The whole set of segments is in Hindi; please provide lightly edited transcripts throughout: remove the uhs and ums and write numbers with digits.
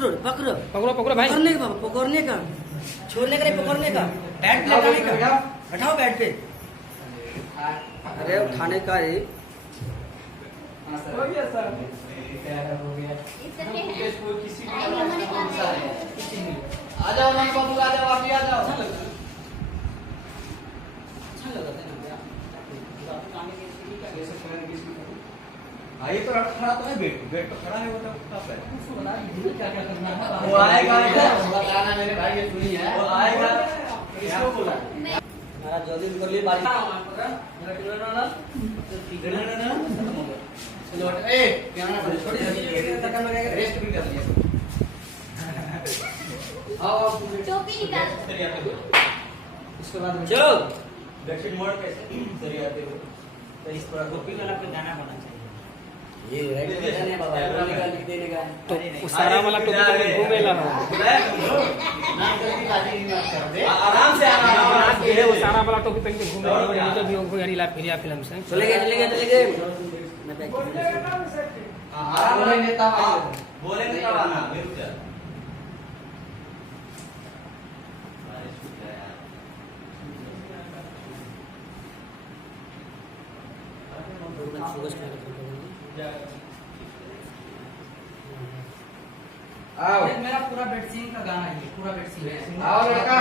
पकड़ो पकड़ो पकड़ो पकड़ो भाई। पकड़ने का बाबा, पकड़ने का, छोड़ने का नहीं, पकड़ने का, बैठ पे लगाने का, बैठाओ बैठ पे। अरे उठाने का ही हो गया सर, हो गया। किसी आ जाओ ना बाबू, आ जाओ, आप भी आ जाओ। अच्छा लगा था ना ये तो खड़ा तो है, बेट तो खड़ा है, वो तो कब है? उसको बता दीजिए क्या क्या करना है। वो आएगा, बताना मेरे भाई, ये सुनी है। वो आएगा, किसको बोला? मेरा जल्दी कर लिए बारी। मेरा किलो ना चलो ए कैमरा पर थोड़ी सी रेस्ट भी कर लिया। आओ टोपी निकाल। चलिए आते हो, उसके बाद चलो दक्षिण मोड़ कैसे चलिए आते हो, तो इस पर टोपी वाला पे गाना बना चाहिए। ये राइट में जाने बाबा, बोलने का लिख देने का तो सारा वाला टोपी तो घूमेला हो। नाम करके बाजी नहीं बात करते, आराम से आराम ये वो सारा वाला टोपी पहन के घूमेला और ये जो भी हो यानी ला फिरिया फिल्म से। चले गए मैं बैठ आराम बोलेंगे तब बोलेंगे तब आना, रुक जा। फोकस कर आओ मेरा पूरा बेड सीन का गाना है, पूरा बेड सीन है। आओ लड़का,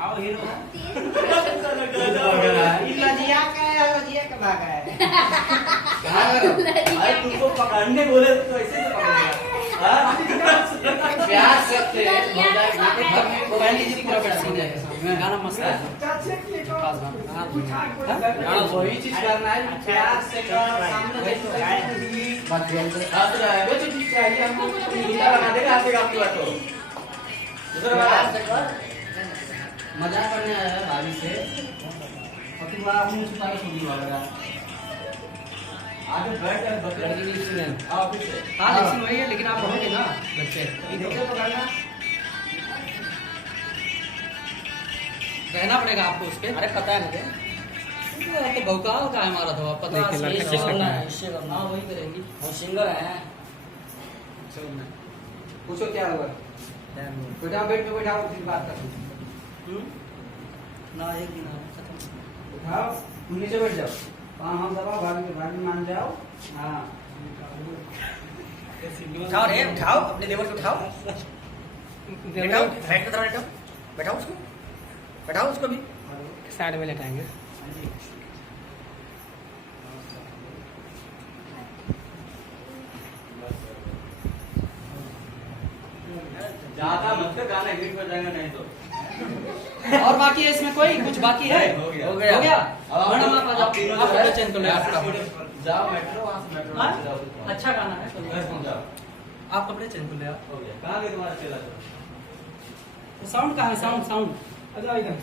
आओ हीरो। लजिया का भागा है। अरे तुमको पकड़ने बोले तो ऐसे तो पकड़ेगा। हाँ? प्यार से मोबाइल लीजिए, पूरा बेड सीन है, गाना मस्त है। गाना वही चीज करना है, प्यार से सामने वो चीज चाहिए हमको, गीता बना देगा आपके आपकी बात को। मजाक करने आया है भाभी से, और फिर वहाँ मुंह छुपा के सुनी वाला। आगे बैठ कर बकरे लड़की की एक्सीडेंट। आओ फिर से। हाँ एक्सीडेंट वही है, लेकिन आप रहोगे ना बच्चे, देखो तो करना। कहना पड़ेगा आपको उस पे। अरे पता है मुझे, तो भौकाल का है हमारा तो पता देखिए, है। लड़का कैसा करना है। हाँ वही करेंगी, वो सिंगर है। पूछो क्या हुआ? बैठाओ, बेड पे बैठाओ, फिर बात करो। ना एक दिन खत्म। उठाओ, तुम नीचे बैठ जाओ, पाँव हम दबाओ, भाभी मान जाओ। हाँ उठाओ रे, उठाओ अपने लेवल पे उठाओ। बैठाओ साइड पे थोड़ा बैठाओ, बैठाओ उसको, बैठाओ उसको भी। साइड में लेटाएंगे। ज्यादा मत कर, गाना हिट हो जाएगा नहीं तो। और बाकी है इसमें कोई कुछ बाकी है? हो गया। हो गया। अब मैडम आप आ जाओ, तीनों आप जो है, कपड़े चेंज कर लो यार। जाओ मेट्रो, वहाँ से मेट्रो हाँ? से जाओ। अच्छा गाना है, घर पहुँच जाओ। आप कपड़े चेंज कर लो यार। हो गया। कहाँ गए तुम्हारा चेला? साउंड कहाँ है? साउंड साउंड आ जाओ इधर।